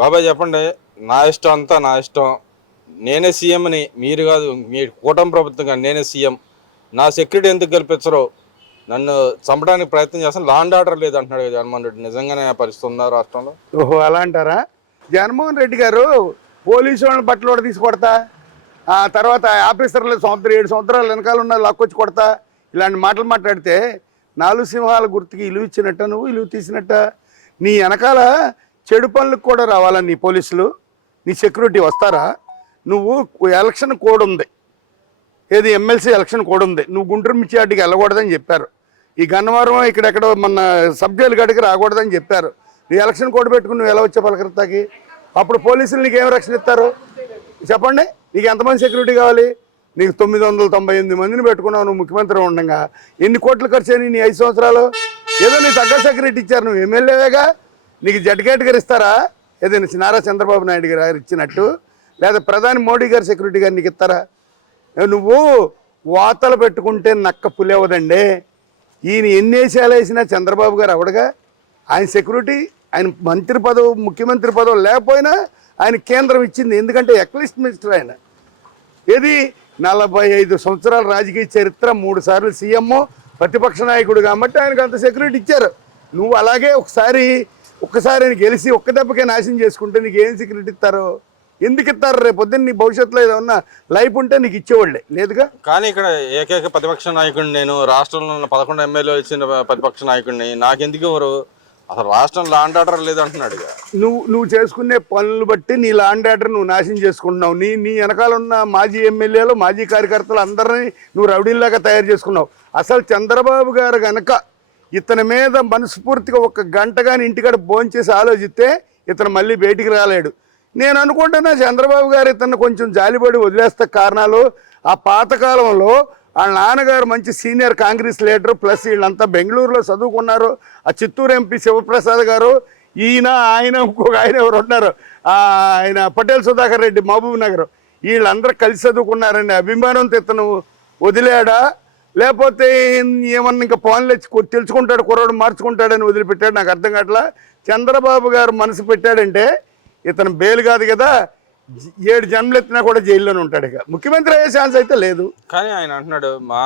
బాబాయ్ చెప్పండి. నా ఇష్టం అంతా నా ఇష్టం. నేనే సీఎంని, మీరు కాదు. మీ కూటమి ప్రభుత్వం కానీ నేనే సీఎం. నా సెక్యూరిటీ ఎందుకు కల్పించరు? నన్ను చంపడానికి ప్రయత్నం చేస్తాను. లా అండ్ ఆర్డర్ లేదు అంటున్నాడు జగన్మోహన్ రెడ్డి. నిజంగానే ఆ పరిస్థితి ఉందా రాష్ట్రంలో? ఓహో, అలా అంటారా? జగన్మోహన్ రెడ్డి గారు పోలీసు వాళ్ళని బట్టలు కూడా తీసి కొడతా, ఆ తర్వాత ఆఫీసర్లు 7 సంవత్సరాలు వెనకాల ఉన్న లాక్కొచ్చి కొడతా, ఇలాంటి మాటలు మాట్లాడితే 4 సింహాల గుర్తుకి ఇలువ ఇచ్చినట్ట, నువ్వు ఇలువ తీసినట్ట. నీ వెనకాల చెడు పనులకు కూడా రావాలని నీ పోలీసులు, నీ సెక్యూరిటీ వస్తారా? నువ్వు ఎలక్షన్ కోడ్ ఉంది, ఏది ఎమ్మెల్సీ ఎలక్షన్ కోడ్ ఉంది. నువ్వు గుంటూరు మిర్చియాటికి వెళ్ళకూడదని చెప్పారు. ఈ గన్నవరం ఇక్కడెక్కడో మన సబ్ జైలు గడికి రాకూడదని చెప్పారు. నీ ఎలక్షన్ కోడ్ పెట్టుకుని నువ్వు ఎలా వచ్చే పలకరితాకి? అప్పుడు పోలీసులు నీకేం రక్షణ ఇస్తారు చెప్పండి? నీకు ఎంతమంది సెక్యూరిటీ కావాలి? నీకు 998 మందిని పెట్టుకున్నావు నువ్వు ముఖ్యమంత్రి ఉండగా. ఎన్ని కోట్లు ఖర్చు అయినాయి నీ 5 సంవత్సరాలు? ఏదో నీ తగ్గ సెక్యూరిటీ ఇచ్చారు, నువ్వు ఎమ్మెల్యేగా. నీకు జడ్ కేటగిరీ ఇస్తారా? ఏదైనా నారా చంద్రబాబు నాయుడు గారు ఇచ్చినట్టు, లేదా ప్రధాని మోడీ గారు సెక్యూరిటీ గారు నీకు ఇస్తారా? నువ్వు వాతలు పెట్టుకుంటే నక్క పులేవదండి. ఈయన ఎన్ని వేసాలు వేసినా చంద్రబాబు గారు అవడగా. ఆయన సెక్యూరిటీ, ఆయన మంత్రి పదవి, ముఖ్యమంత్రి పదవి లేకపోయినా ఆయన కేంద్రం ఇచ్చింది. ఎందుకంటే ఎక్లిస్ట్ మినిస్టర్ ఆయన. ఏది 45 సంవత్సరాల రాజకీయ చరిత్ర, 3 సార్లు సీఎం, ప్రతిపక్ష నాయకుడు కాబట్టి ఆయనకు అంత సెక్యూరిటీ ఇచ్చారు. నువ్వు అలాగే ఒక్కసారి గెలిచి ఒక్క దెబ్బకే నాశనం చేసుకుంటే నీకు ఏం సెక్యూరిటీ ఇస్తారు? ఎందుకు ఇస్తారు? రేపు పొద్దున్న నీ భవిష్యత్తులో ఏదన్నా లైఫ్ ఉంటే నీకు ఇచ్చేవాళ్ళే, లేదుగా. కానీ ఇక్కడ ఏకైక ప్రతిపక్ష నాయకుడిని నేను. రాష్ట్రంలో ఉన్న 11 ఎమ్మెల్యేలు ఇచ్చిన ప్రతిపక్ష నాయకుడిని నాకెందుకు ఎవరు? అసలు రాష్ట్రం లా అండ్ ఆర్డర్ లేదంటున్నాడు. నువ్వు చేసుకునే పనులు బట్టి నీ లా అండ్ ఆర్డర్ నువ్వు నాశనం చేసుకుంటున్నావు. నీ వెనకాల ఉన్న మాజీ ఎమ్మెల్యేలు, మాజీ కార్యకర్తలు అందరినీ నువ్వు రౌడీల్లాగా తయారు చేసుకున్నావు. అసలు చంద్రబాబు గారు కనుక ఇతని మీద మనస్ఫూర్తిగా 1 గంట కానీ ఇంటికాడ భోంచేసి ఆలోచిస్తే ఇతను మళ్ళీ బయటికి రాలేడు. నేను అనుకుంటున్నా చంద్రబాబు గారు ఇతను కొంచెం జాలిపడి వదిలేస్తే కారణాలు, ఆ పాతకాలంలో వాళ్ళ నాన్నగారు మంచి సీనియర్ కాంగ్రెస్ లీడరు, ప్లస్ వీళ్ళంతా బెంగళూరులో చదువుకున్నారు. ఆ చిత్తూరు ఎంపీ శివప్రసాద్ గారు, ఆయన ఇంకొక ఆయన ఎవరు ఉన్నారు, ఆయన పటేల్ సుధాకర్ రెడ్డి మహబూబ్ నగర్, వీళ్ళందరూ కలిసి చదువుకున్నారండి. అభిమానంతో ఇతను వదిలేడా, లేకపోతే ఏమన్నా ఇంకా ఫోన్లు వచ్చి తెలుసుకుంటాడు, కుర్రాడు మార్చుకుంటాడని వదిలిపెట్టాడు? నాకు అర్థం కావట్లా. చంద్రబాబు గారు మనసు పెట్టాడంటే ఇతను బెయిల్ కాదు కదా, 7 జన్మలు ఎత్తినా కూడా జైల్లోనే ఉంటాడు. ఇక ముఖ్యమంత్రి అయ్యే ఛాన్స్ అయితే లేదు. కానీ ఆయన అంటున్నాడు మా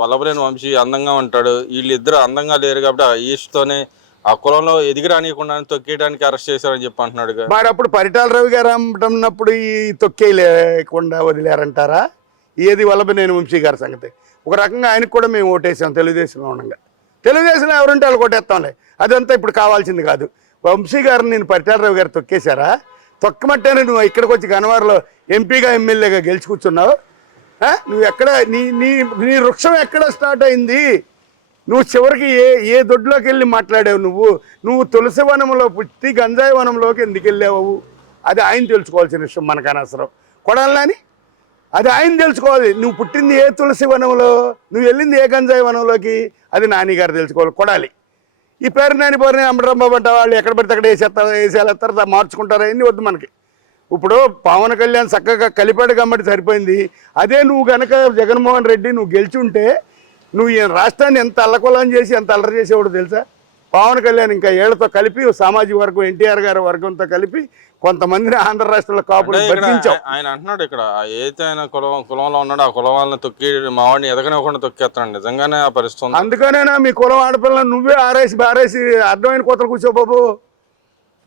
వల్లభలేని వంశీ అందంగా ఉంటాడు, వీళ్ళిద్దరు అందంగా లేరు కాబట్టి ఆ ఈస్ట్తోనే ఆ కులంలో ఎదిగిరానియకుండా తొక్కేయడానికి అరెస్ట్ చేశారని చెప్పి అంటున్నాడు. మరి అప్పుడు పరిటాల రవి గారు అమ్మటప్పుడు ఈ తొక్కే లేకుండా వదిలేరంటారా? ఏది వల్లభనేని వంశీ గారి సంగతి. ఒక రకంగా ఆయనకు కూడా మేము ఓటేసాం తెలుగుదేశంలో ఉండగా. తెలుగుదేశంలో ఎవరుంటే వాళ్ళు కొట్టేస్తాంలే, అదంతా ఇప్పుడు కావాల్సింది కాదు. వంశీ గారిని నేను పరిటాల రవి గారు తొక్కేశారా? తొక్కమట్టేనే నువ్వు ఇక్కడికి వచ్చి గన్నవరంలో ఎంపీగా ఎమ్మెల్యేగా గెలిచి కూర్చున్నావు. నువ్వు ఎక్కడ నీ వృక్షం ఎక్కడ స్టార్ట్ అయింది? నువ్వు చివరికి ఏ దొడ్లోకి వెళ్ళి మాట్లాడావు? నువ్వు తులసి వనంలో పుట్టి గంజాయి వనంలోకి ఎందుకు వెళ్ళావు? అది ఆయన తెలుసుకోవాల్సిన విషయం, మనకు అనవసరం. కొడాలని అది ఆయన తెలుసుకోవాలి. నువ్వు పుట్టింది ఏ తులసి వనంలో, నువ్వు వెళ్ళింది ఏ గంజాయి వనంలోకి, అది నాని గారు తెలుసుకోవాలి, కొడాలి. ఈ పేరు నాని పోరిని అమ్మడంబాబు అంట వాళ్ళు ఎక్కడ పడితే అక్కడ వేసేస్తారు, మార్చుకుంటారా? ఎన్ని వద్దు మనకి. ఇప్పుడు పవన్ కళ్యాణ్ చక్కగా కలిపాడు కాబట్టి సరిపోయింది. అదే నువ్వు కనుక జగన్మోహన్ రెడ్డి నువ్వు గెలిచి ఉంటే నువ్వు ఈ రాష్ట్రాన్ని ఎంత అల్లకొల్లం చేసి ఎంత అల్లరి చేసేవాడు తెలుసా? పవన్ కళ్యాణ్ ఇంకా ఏళ్లతో కలిపి సామాజిక వర్గం, ఎన్టీఆర్ గారి వర్గంతో కలిపి కొంతమందిని ఆంధ్ర రాష్ట్రంలో కాపులు బతికించావు. ఆయన అంటున్నాడు ఇక్కడ ఏదైతే ఆయన కులంలో ఉన్నాడు ఆ కులం వాళ్ళని తొక్కి మా వాడిని ఎదగనివ్వకుండా తొక్కేస్తున్నాడు. నిజంగానే ఆ పరిస్థితి. అందుకనేనా మీ కులం ఆడపిల్లని నువ్వే ఆరేసి అర్థమైన కోతలు కూర్చో బాబు.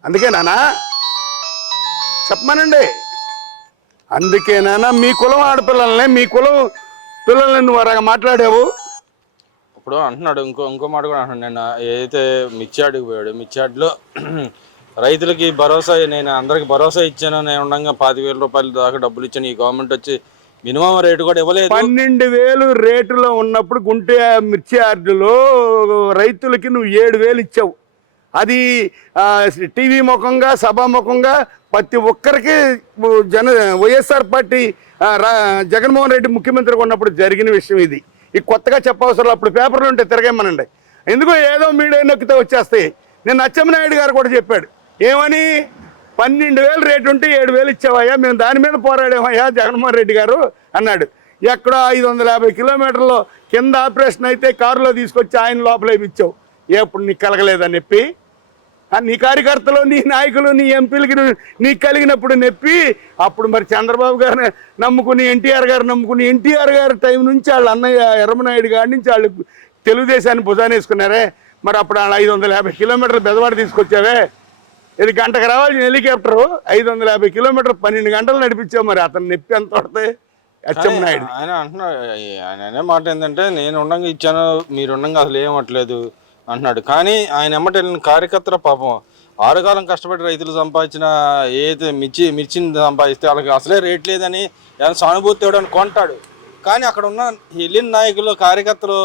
అందుకేనా చెప్పమనండి. అందుకేనా మీ కులం ఆడపిల్లల్ని, మీ కులం పిల్లల్ని నువ్వు అలాగా మాట్లాడావు? ఇప్పుడు అంటున్నాడు ఇంకో మాట కూడా అంటున్నాడు. నేను ఏదైతే మిర్చియాడికి పోయాడు, మిర్చియాడిలో రైతులకి భరోసా, నేను అందరికి భరోసా ఇచ్చాను, నేను ఉండగా 10,000 రూపాయలు దాకా డబ్బులు ఇచ్చాను. ఈ గవర్నమెంట్ వచ్చి మినిమం రేటు కూడా ఇవ్వలేదు. 12,000 రేటులో ఉన్నప్పుడు గుంటె మిర్చి యార్డులో రైతులకి నువ్వు 7,000 ఇచ్చావు. అది టీవీ ముఖంగా, సభాముఖంగా ప్రతి ఒక్కరికి వైఎస్ఆర్ పార్టీ జగన్మోహన్ రెడ్డి ముఖ్యమంత్రిగా ఉన్నప్పుడు జరిగిన విషయం ఇది. ఈ కొత్తగా చెప్పవసరం. అప్పుడు పేపర్లు ఉంటే తిరగేమనండి. ఎందుకో ఏదో మీడియా నొక్కితే వచ్చేస్తాయి. నేను అచ్చెన్నాయుడు గారు కూడా చెప్పాడు, ఏమని 12,000 రేటు ఉంటే 7,000 ఇచ్చావయ్యా, మేము దాని మీద పోరాడామయ్యా జగన్మోహన్ రెడ్డి గారు అన్నాడు. ఎక్కడో 550 కిలోమీటర్లో కింద ఆపరేషన్ అయితే కారులో తీసుకొచ్చి ఆయన లోపల ఇచ్చావు. ఎప్పుడు నీకు కలగలేదని చెప్పి నీ కార్యకర్తలు నీ నాయకులు నీ ఎంపీలకి నీకు కలిగినప్పుడు నొప్పి అప్పుడు మరి చంద్రబాబు గారిని నమ్ముకుని ఎన్టీఆర్ గారు నమ్ముకుని ఎన్టీఆర్ గారి టైం నుంచి వాళ్ళ అన్నయ్య ఎర్రమనాయుడు గారి నుంచి వాళ్ళు తెలుగుదేశాన్ని భుజానేసుకున్నారే. మరి అప్పుడు వాళ్ళు 550 కిలోమీటర్లు బెదవాడ తీసుకొచ్చావే. ఇది గంటకు రావాల్సిన హెలికాప్టరు 550 కిలోమీటర్లు 12 గంటలు నడిపించావు. మరి అతను నొప్పి ఎంత పడతాయి అచ్చెన్నాయుడు. ఆయన అంటున్నాడు, ఆయన అనే మాట ఏంటంటే నేను ఉండంగా ఇచ్చాను, మీరు ఉండంగా అసలు ఏమట్లేదు అంటున్నాడు. కానీ ఆయన ఎమ్మట వెళ్ళిన కార్యకర్తల పాపం ఆరుగాలం కష్టపడి రైతులు సంపాదించిన ఏదైతే మిర్చిని సంపాదిస్తే వాళ్ళకి అసలే రేట్ లేదని ఏమైనా సానుభూతి ఇవ్వడానికి కొంటాడు. కానీ అక్కడ ఉన్న వెళ్ళిన నాయకులు కార్యకర్తలు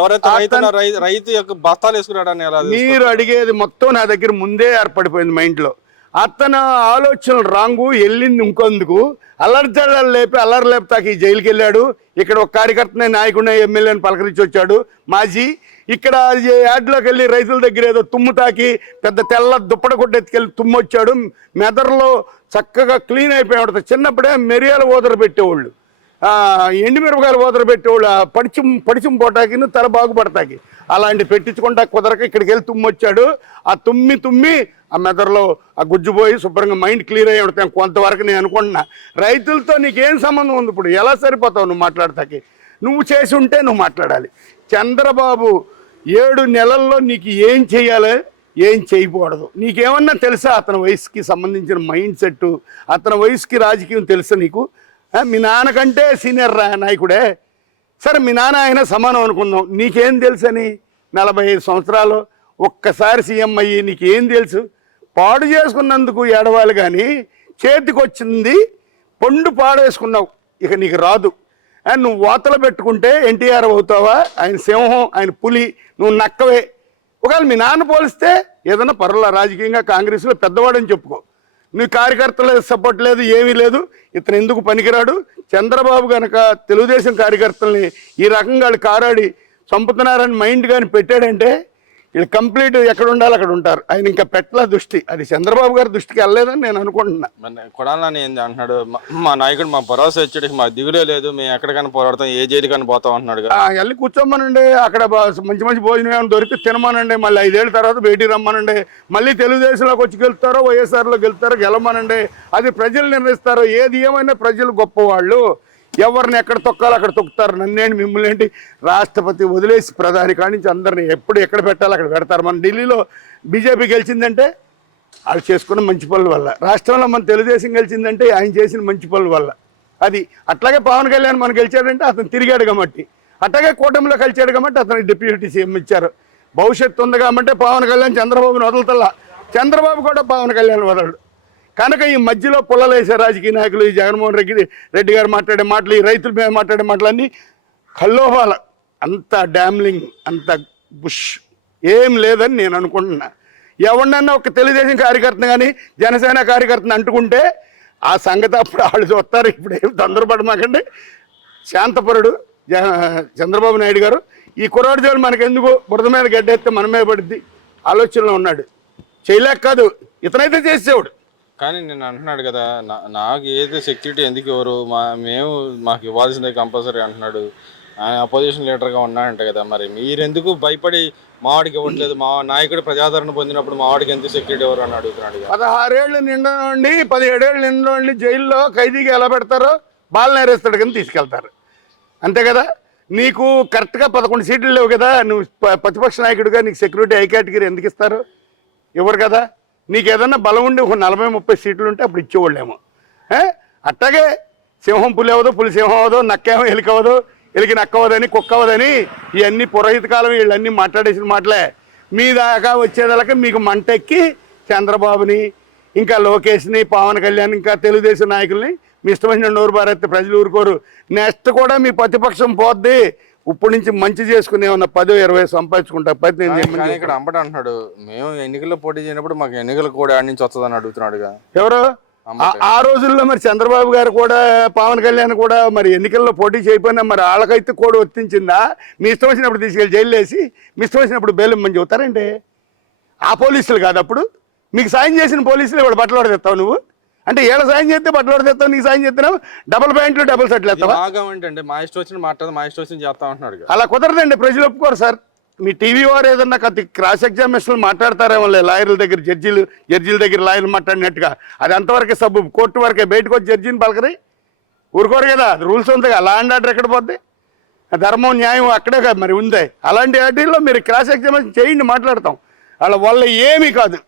ఎవరైతే రైతు యొక్క బస్తాలు వేసుకున్నాడని ఎలా మీరు అడిగేది మొత్తం నా దగ్గర ముందే ఏర్పడిపోయింది మైండ్లో. అతను ఆలోచనలు రాంగు వెళ్ళింది ఇంకొందుకు అల్లరి లేపుతాకి జైలుకి వెళ్ళాడు. ఇక్కడ ఒక కార్యకర్తనే నాయకుడిని ఎమ్మెల్యేని పలకరించి వచ్చాడు మాజీ. ఇక్కడ యాడ్లోకి వెళ్ళి రైతుల దగ్గర ఏదో తుమ్ము తాకి పెద్ద తెల్ల దుప్పడ కొట్టెత్తుకెళ్ళి తుమ్మొచ్చాడు. మెదడులో చక్కగా క్లీన్ అయిపోయాడు. చిన్నప్పుడే మిరియాల ఊదర పెట్టేవాళ్ళు, ఎండుమిరపకాయలు ఊదర పెట్టేవాళ్ళు పడిచం పోటాకి తల బాగుపడతాకి. అలాంటి పెట్టించుకుంటా కుదరక ఇక్కడికి వెళ్ళి తుమ్మొచ్చాడు. ఆ తుమ్మి ఆ మెదడులో ఆ గుజ్జుపోయి శుభ్రంగా మైండ్ క్లియర్ అయ్యి ఉంటాను కొంతవరకు నేను అనుకుంటున్నా. రైతులతో నీకేం సంబంధం ఉంది? ఇప్పుడు ఎలా సరిపోతావు నువ్వు మాట్లాడతాకి? నువ్వు చేసి ఉంటే నువ్వు మాట్లాడాలి. చంద్రబాబు 7 నెలల్లో నీకు ఏం చేయాలి, ఏం చేయకూడదు నీకేమన్నా తెలుసా? అతని వయసుకి సంబంధించిన మైండ్ సెట్, అతని వయసుకి రాజకీయం తెలుసా నీకు? మీ నాన్నకంటే సీనియర్ నాయకుడే. సరే మీ నాన్న ఆయన సమానం అనుకుందాం, నీకేం తెలుసని? 45 సంవత్సరాలు ఒక్కసారి సీఎం అయ్యి నీకేం తెలుసు? పాడు చేసుకున్నందుకు ఏడవాలి కానీ చేతికి వచ్చింది పండు పాడేసుకున్నావు, ఇక నీకు రాదు. నువ్వు వాతలు పెట్టుకుంటే ఎన్టీఆర్ అవుతావా? ఆయన సింహం, ఆయన పులి, నువ్వు నక్కవే. ఒకవేళ మీ నాన్న పోలిస్తే ఏదైనా పర్వాల రాజకీయంగా కాంగ్రెస్లో పెద్దవాడని చెప్పుకో. నీ కార్యకర్తల సపోర్ట్ లేదు, ఏమీ లేదు, ఇతను ఎందుకు పనికిరాడు. చంద్రబాబు కనుక తెలుగుదేశం కార్యకర్తల్ని ఈ రకంగా వాళ్ళు కారాడి చంపుతున్నారని మైండ్ కానీ పెట్టాడంటే వీళ్ళు కంప్లీట్ ఎక్కడ ఉండాలి అక్కడ ఉంటారు. ఆయన ఇంకా పెట్టల దృష్టి అది చంద్రబాబు గారి దృష్టికి వెళ్ళలేదని నేను అనుకుంటున్నా. కొడాలని ఏంది అంటున్నాడు, మా నాయకుడు మా భరోసా వచ్చేటికి మా దిగులే లేదు, మేము ఎక్కడికైనా పోరాడతాం, ఏ జైలుకైనా పోతాం అంటున్నాడు. వెళ్ళి కూర్చోమనండి, అక్కడ మంచి భోజనం ఏమైనా దొరికి తినమనండి, మళ్ళీ 5 ఏళ్ళ తర్వాత బయటికి రమ్మనండి, మళ్ళీ తెలుగుదేశంలోకి వచ్చి గెలుస్తారో వైఎస్ఆర్లో గెలుస్తారో గెలవమనండి. అది ప్రజలు నిర్ణయిస్తారో. ఏది ఏమైనా ప్రజలు గొప్పవాళ్ళు, ఎవరిని ఎక్కడ తొక్కాలో అక్కడ తొక్కుతారు. నన్నేంటి మిమ్మల్ని ఏంటి రాష్ట్రపతి వదిలేసి ప్రధాని కాడి నుంచి అందరినీ ఎక్కడ పెట్టాలో అక్కడ పెడతారు. మన ఢిల్లీలో బీజేపీ గెలిచిందంటే వాళ్ళు చేసుకున్న మంచి పనుల వల్ల, రాష్ట్రంలో మన తెలుగుదేశం గెలిచిందంటే ఆయన చేసిన మంచి పనుల వల్ల. అది అట్లాగే పవన్ కళ్యాణ్ మనం గెలిచాడంటే అతను తిరిగాడు కాబట్టి, అట్లాగే కూటమిలో కలిచాడు కాబట్టి అతనికి డిప్యూటీ సీఎం ఇచ్చారు. భవిష్యత్తు ఉంది కాబట్టి పవన్ కళ్యాణ్ చంద్రబాబుని వదలతల్లా, చంద్రబాబు కూడా పవన్ కళ్యాణ్ వదలడు. కనుక ఈ మధ్యలో పుల్లలేసే రాజకీయ నాయకులు, ఈ జగన్మోహన్ రెడ్డి గారు మాట్లాడే మాటలు, ఈ రైతుల మీద మాట్లాడే మాటలన్నీ కల్లోహాల, అంత డామ్లింగ్, అంత బుష్ ఏం లేదని నేను అనుకుంటున్నా. ఎవరినన్నా ఒక తెలుగుదేశం కార్యకర్తను కానీ జనసేన కార్యకర్తను అంటుకుంటే ఆ సంగతి అప్పుడు వాళ్ళు చూస్తారు. ఇప్పుడు ఏం తొందరపడమాకండి. శాంతపరుడు చంద్రబాబు నాయుడు గారు. ఈ కుర్రాడు జోలు మనకెందుకు బురద మీద గడ్డెత్తే మన మీద పడుద్ది ఆలోచనలో ఉన్నాడు. చేయలేక కాదు, ఇతనైతే చేసేవాడు. కానీ నేను అంటున్నాడు కదా, నాకు ఏదైతే సెక్యూరిటీ ఎందుకు ఎవరు మాకు ఇవ్వాల్సిందే కంపల్సరీ అంటున్నాడు. ఆయన అపోజిషన్ లీడర్గా ఉన్నాడంట కదా, మరి మీరెందుకు భయపడి మావాడికి ఇవ్వట్లేదు? మా నాయకుడు ప్రజాదరణ పొందినప్పుడు మావాడికి ఎందుకు సెక్యూరిటీ ఎవరు అని అడుగుతున్నాడు. 16 ఏళ్ళు నిండండి, 17 ఏళ్ళు నిండండి జైల్లో ఖైదీగా ఎలా పెడతారో బాల నేరేస్తాడు కానీ తీసుకెళ్తారు, అంతే కదా. నీకు కరెక్ట్గా 11 సీట్లు లేవు కదా, నువ్వు ప్రతిపక్ష నాయకుడిగా నీకు సెక్యూరిటీ హై కేటగిరీ ఎందుకు ఇస్తారు? ఇవ్వరు కదా. నీకు ఏదన్నా బలం ఉండి ఒక 40-30 సీట్లు ఉంటే అప్పుడు ఇచ్చేవాళ్ళేమో. అట్టాగే సింహం పులి అవ్వదు, పులి సింహం అవ్వదు, నక్కేమో ఎలికి అవ్వదు, ఎలికి నక్క అవ్వదని, కుక్క అవ్వదని, ఇవన్నీ పురోహిత కాలం వీళ్ళన్నీ మాట్లాడేసిన మాటలే. మీ దాకా వచ్చేదాకా మీకు మంటెక్కి చంద్రబాబుని, ఇంకా లోకేష్ని, పవన్ కళ్యాణ్, ఇంకా తెలుగుదేశం నాయకుల్ని మీ ఇష్టమైన నోరు బారెత్తే ప్రజలు ఊరుకోరు. నెక్స్ట్ కూడా మీ ప్రతిపక్షం పోద్ది. ఇప్పుడు నుంచి మంచి చేసుకుని ఏమన్నా 10-20 సంపాదించుకుంటా. ఇక్కడ అంబట అంటున్నాడు, మేము ఎన్నికల్లో పోటీ చేయనప్పుడు మాకు ఎన్నికల కూడా ఆడి నుంచి వస్తుందని అడుగుతున్నాడుగా. ఎవరు? ఆ రోజుల్లో మరి చంద్రబాబు గారు కూడా పవన్ కళ్యాణ్ కూడా మరి ఎన్నికల్లో పోటీ చేయకపోయినా మరి వాళ్ళకైతే కోడి వర్తించిందా? మీ ఇష్టం వచ్చినప్పుడు తీసుకెళ్ళి జైలు వేసి మీ ఇష్టం వచ్చినప్పుడు బెయిల్ ఇమ్మని చెబుతారంటే ఆ పోలీసులు కాదు. అప్పుడు మీకు సాయం చేసిన పోలీసులు ఇప్పుడు బట్టలు తెస్తావు నువ్వు అంటే, ఏళ్ళ సాయం చేస్తే బట్టలు తెస్తావు, నీకు సాయం చేస్తున్నావు, డబుల్ ప్యాంట్లు డబుల్ షర్ట్లు వేస్తావా? మా ఇష్టం వచ్చిన మాట్లాడదు, మా ఇష్టం వచ్చిన చేస్తా ఉంటున్నాడు. అలా కుదరదండి, ప్రజలు ఒప్పుకోరు సార్. మీ టీవీ వారు ఏదన్నా క్రాస్ ఎగ్జామినేషన్లు మాట్లాడతారేమో లాయర్ల దగ్గర జడ్జీల దగ్గర లాయర్లు మాట్లాడినట్టుగా. అది అంతవరకే సబ్బు, కోర్టు వరకే. బయటకు వచ్చి జడ్జిని పలకరి ఊరుకోరు కదా, రూల్స్ ఉంది కదా. లా అండ్ ఆర్డర్ ఎక్కడ పోద్ది? ధర్మం న్యాయం అక్కడే కదా మరి ఉంది. అలాంటి వాటిల్లో మీరు క్రాస్ ఎగ్జామినేషన్ చేయండి, మాట్లాడతాం. వాళ్ళ వల్ల ఏమీ కాదు.